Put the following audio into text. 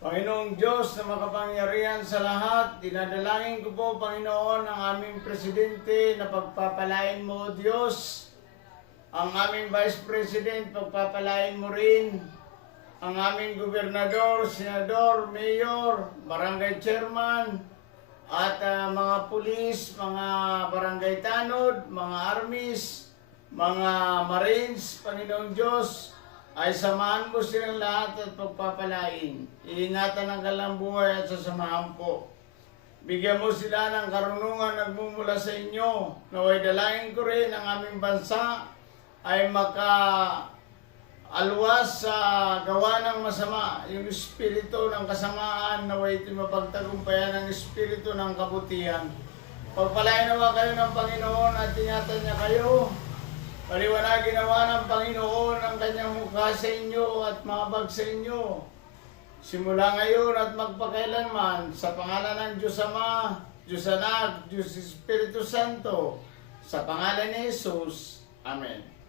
Panginoong Diyos na makapangyarihan sa lahat, dinadalangin ko po, Panginoon, ang aming presidente na pagpapalain mo, Diyos. Ang aming Vice President, pagpapalain mo rin. Ang aming gobernador, senador, mayor, barangay chairman, at mga pulis, mga barangay tanod, mga armies, mga marines, Panginoong Diyos, ay samahan mo silang lahat at pagpapalain. Iingatan ang kalang buhay at sasamahan po. Bigyan mo sila ng karunungan nagmumula sa inyo. Naway dalangin ko rin ang aming bansa ay alwas sa gawa ng masama. Yung espiritu ng kasamaan, naway ito mapagtagumpayan ng espiritu ng kabutihan. Pagpalain naman kayo ng Panginoon at ingatan niya kayo. Paliwanagin naman ng Panginoon ang kanyang mukha sa inyo at mabag sa inyo. Simula ngayon at magpakailanman, sa pangalan ng Diyos Ama, Diyos Anak, Diyos Espiritu Santo, sa pangalan ni Jesus. Amen.